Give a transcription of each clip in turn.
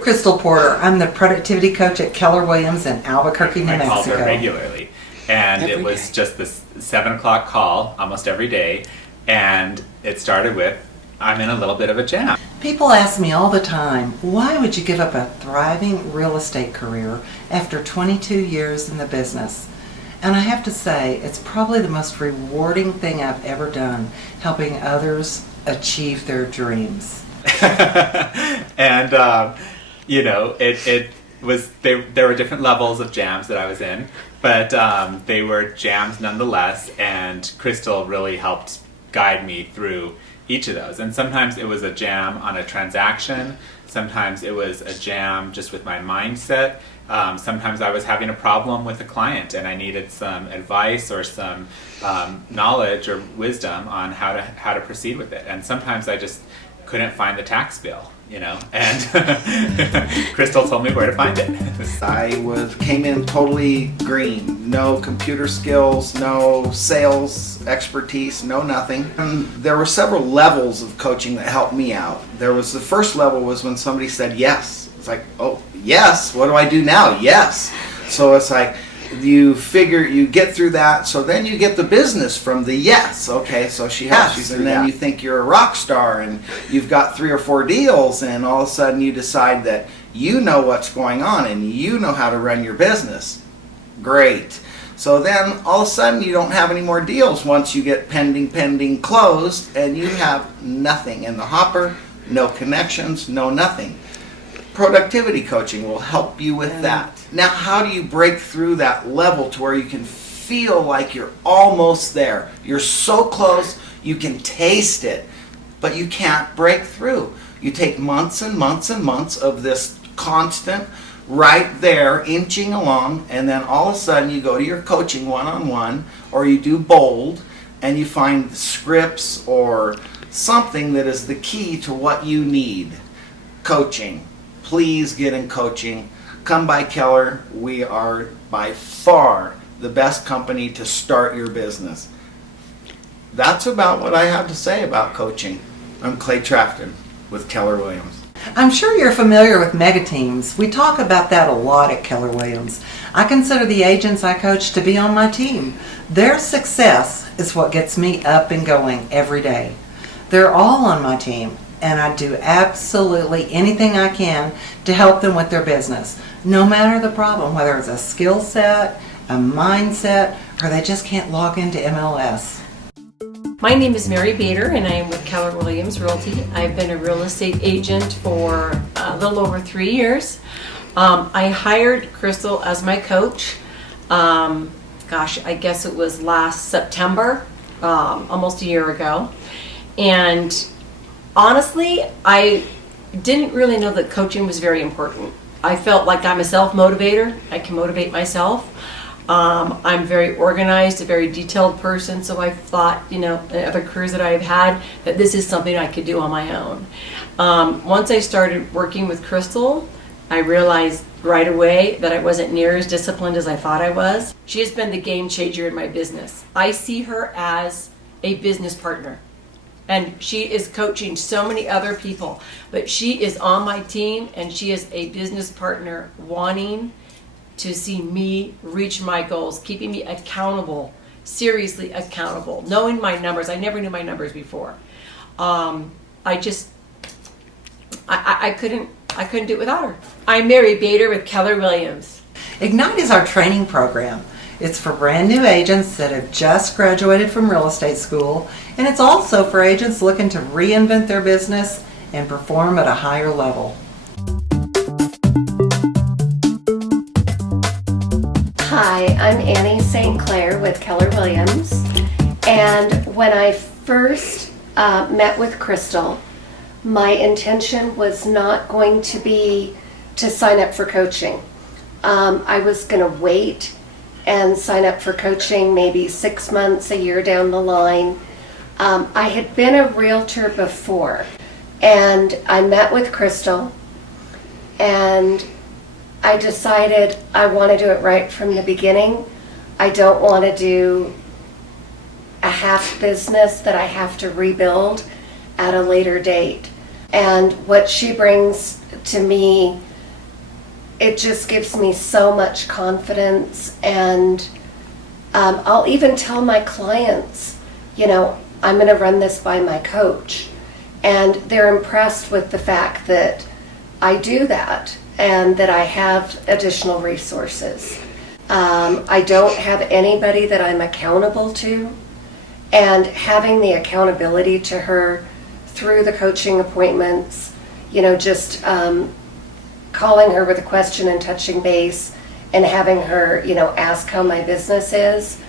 Crystal Porter. I'm the productivity coach at Keller Williams in Albuquerque, New Mexico. I called her regularly, and it was just this 7 o'clock call almost every day, and it started with, I'm in a little bit of a jam. People ask me all the time, why would you give up a thriving real estate career after 22 years in the business? And I have to say, it's probably the most rewarding thing I've ever done, helping others achieve their dreams. And it was, there were different levels of jams that I was in, but they were jams nonetheless, and Crystal really helped guide me through each of those. And sometimes it was a jam on a transaction, sometimes it was a jam just with my mindset, sometimes I was having a problem with a client and I needed some advice or some knowledge or wisdom on how to proceed with it. And sometimes I just couldn't find the tax bill, and Crystal told me where to find it. I came in totally green, no computer skills, no sales expertise, no nothing. And there were several levels of coaching that helped me out. The first level was when somebody said yes. It's like, oh, yes, what do I do now? Yes. So it's like, you get through that, so then you get the business from the yes. Okay, so she helps you, and then you think you're a rock star, and you've got 3 or 4 deals, and all of a sudden you decide that you know what's going on, and you know how to run your business. Great. So then all of a sudden you don't have any more deals once you get pending, closed, and you have nothing in the hopper, no connections, no nothing. Productivity coaching will help you with that. Now, how do you break through that level to where you can feel like you're almost there? You're so close, you can taste it, but you can't break through. You take months and months and months of this constant right there inching along, and then all of a sudden you go to your coaching one-on-one, or you do bold, and you find scripts or something that is the key to what you need. Coaching. Please get in coaching. Come by Keller. We are by far the best company to start your business. That's about what I have to say about coaching. I'm Clay Trafton with Keller Williams. I'm sure you're familiar with mega teams. We talk about that a lot at Keller Williams. I consider the agents I coach to be on my team. Their success is what gets me up and going every day. They're all on my team, and I do absolutely anything I can to help them with their business, no matter the problem, whether it's a skill set, a mindset, or they just can't log into MLS. My name is Mary Bader, and I am with Keller Williams Realty. I've been a real estate agent for a little over 3 years. I hired Crystal as my coach. I guess it was last September, almost a year ago. And honestly, I didn't really know that coaching was very important. I felt like I'm a self-motivator. I can motivate myself. I'm very organized, a very detailed person, so I thought, in other careers that I've had, that this is something I could do on my own. Once I started working with Crystal, I realized right away that I wasn't near as disciplined as I thought I was. She has been the game changer in my business. I see her as a business partner. And she is coaching so many other people, but she is on my team, and she is a business partner wanting to see me reach my goals, keeping me accountable, seriously accountable, knowing my numbers. I never knew my numbers before. I couldn't do it without her. I'm Mary Bader with Keller Williams. Ignite is our training program. It's for brand new agents that have just graduated from real estate school, and it's also for agents looking to reinvent their business and perform at a higher level. Hi, I'm Annie St. Clair with Keller Williams, and when I first met with Crystal, my intention was not going to be to sign up for coaching. I was going to wait and sign up for coaching maybe 6 months, a year down the line. I had been a realtor before, and I met with Crystal, and I decided I want to do it right from the beginning. I don't want to do a half business that I have to rebuild at a later date. And what she brings to me, it just gives me so much confidence. And I'll even tell my clients, I'm going to run this by my coach. And they're impressed with the fact that I do that and that I have additional resources. I don't have anybody that I'm accountable to. And having the accountability to her through the coaching appointments, just calling her with a question and touching base and having her, ask how my business is.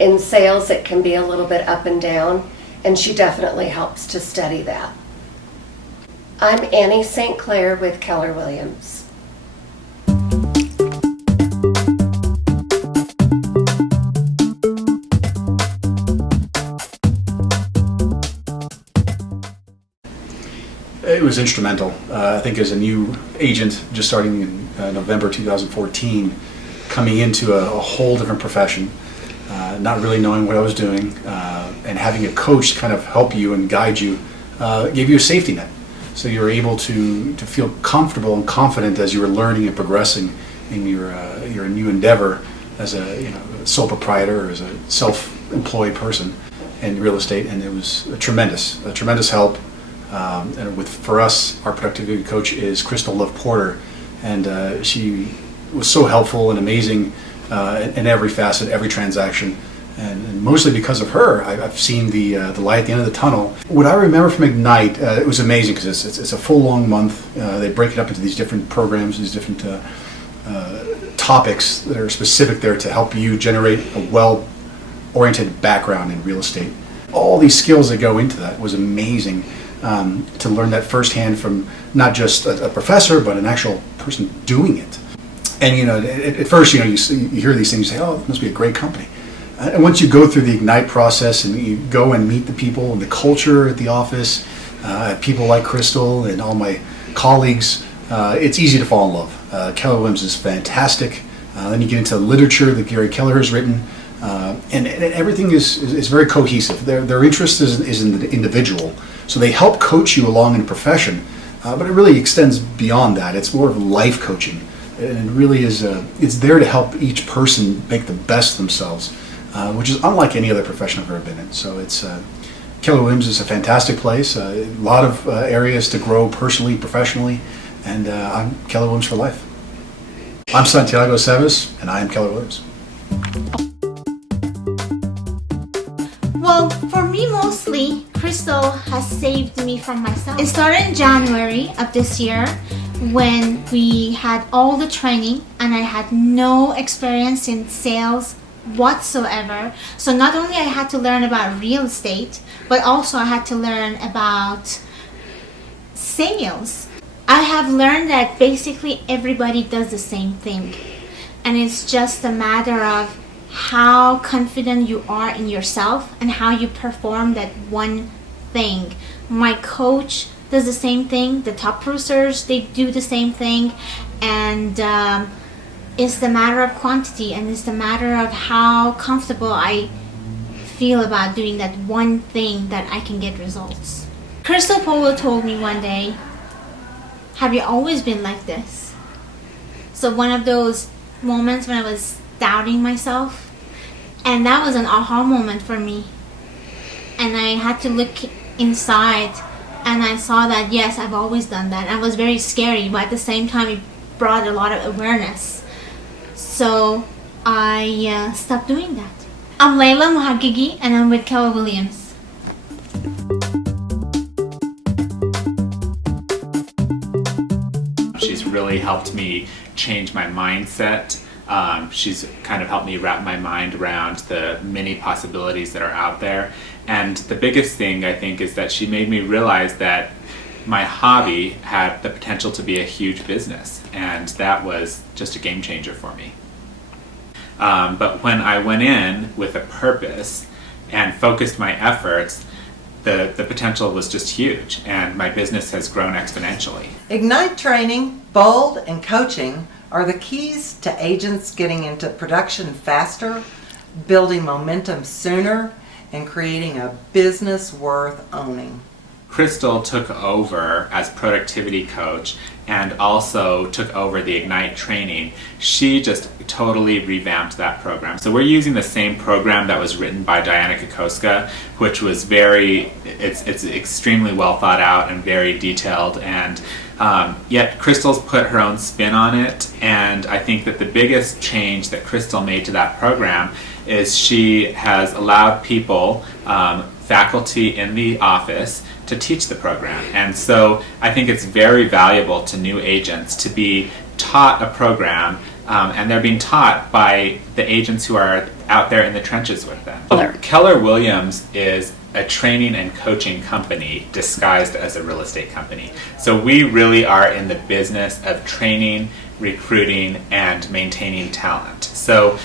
In sales, it can be a little bit up and down, and she definitely helps to study that. I'm Annie St. Clair with Keller Williams. It was instrumental. I think as a new agent, just starting in November 2014, coming into a whole different profession, not really knowing what I was doing, and having a coach kind of help you and guide you, gave you a safety net. So you were able to feel comfortable and confident as you were learning and progressing in your new endeavor as a sole proprietor or as a self-employed person in real estate. And it was a tremendous help. And for us, our productivity coach is Crystal Love Porter, and she was so helpful and amazing in every facet, every transaction, and mostly because of her, I've seen the light at the end of the tunnel. What I remember from Ignite, it was amazing because it's a full long month. They break it up into these different programs, these different topics that are specific there to help you generate a well-oriented background in real estate. All these skills that go into that was amazing. To learn that firsthand from not just a professor, but an actual person doing it. And at first, you hear these things, you say, "Oh, it must be a great company." And once you go through the Ignite process and you go and meet the people and the culture at the office, people like Crystal and all my colleagues, it's easy to fall in love. Keller Williams is fantastic. Then you get into literature that Gary Keller has written, and everything is very cohesive. Their interest is in the individual. So they help coach you along in a profession, but it really extends beyond that. It's more of life coaching, and it really is. It's there to help each person make the best of themselves, which is unlike any other profession I've ever been in. So it's Keller Williams is a fantastic place. A lot of areas to grow personally, professionally, and I'm Keller Williams for life. I'm Santiago Seves, and I am Keller Williams. Well, for me mostly, Crystal has saved me from myself. It started in January of this year when we had all the training and I had no experience in sales whatsoever. So not only I had to learn about real estate, but also I had to learn about sales. I have learned that basically everybody does the same thing, and it's just a matter of how confident you are in yourself and how you perform that one thing. My coach does the same thing, the top producers, they do the same thing, and it's the matter of quantity, and it's the matter of how comfortable I feel about doing that one thing that I can get results. Crystal Polo told me one day, "Have you always been like this?" So one of those moments when I was doubting myself, and that was an aha moment for me, and I had to look inside and I saw that yes, I've always done that. And it was very scary, but at the same time it brought a lot of awareness, so I stopped doing that. I'm Layla Mohagigi, and I'm with Keller Williams. She's really helped me change my mindset. She's kind of helped me wrap my mind around the many possibilities that are out there. And the biggest thing, I think, is that she made me realize that my hobby had the potential to be a huge business, and that was just a game changer for me. But when I went in with a purpose and focused my efforts, the potential was just huge, and my business has grown exponentially. Ignite training, Bold, and coaching are the keys to agents getting into production faster, building momentum sooner, and creating a business worth owning. Crystal took over as productivity coach and also took over the Ignite training. She just totally revamped that program. So we're using the same program that was written by Dianna Kokoszka, which was it's extremely well thought out and very detailed, and yet Crystal's put her own spin on it, and I think that the biggest change that Crystal made to that program is she has allowed people, faculty in the office, to teach the program. And so I think it's very valuable to new agents to be taught a program, and they're being taught by the agents who are out there in the trenches with them. Keller Williams is a training and coaching company disguised as a real estate company. So we really are in the business of training, recruiting, and maintaining talent. So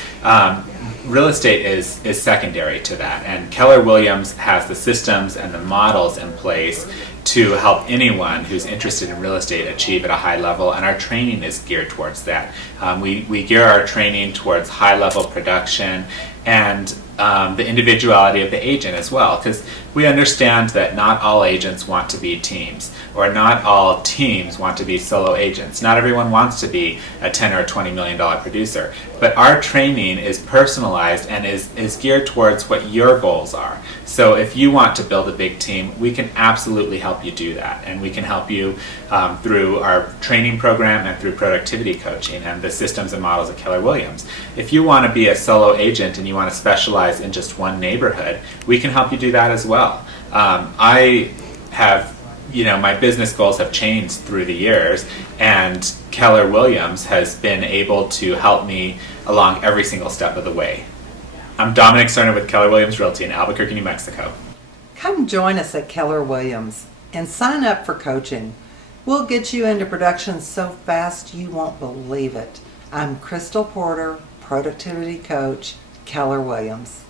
real estate is secondary to that, and Keller Williams has the systems and the models in place to help anyone who's interested in real estate achieve at a high level, and our training is geared towards that. We gear our training towards high level production and the individuality of the agent as well, because we understand that not all agents want to be teams, or not all teams want to be solo agents. Not everyone wants to be a $10 or $20 million producer, but our training is personalized and is geared towards what your goals are. So if you want to build a big team, we can absolutely help you do that, and we can help you through our training program and through productivity coaching and the systems and models at Keller Williams. If you want to be a solo agent and you want to specialize in just one neighborhood, we can help you do that as well. I have, my business goals have changed through the years, and Keller Williams has been able to help me along every single step of the way. I'm Dominic Cerner with Keller Williams Realty in Albuquerque, New Mexico. Come join us at Keller Williams and sign up for coaching. We'll get you into production so fast you won't believe it. I'm Crystal Porter, productivity coach, Keller Williams.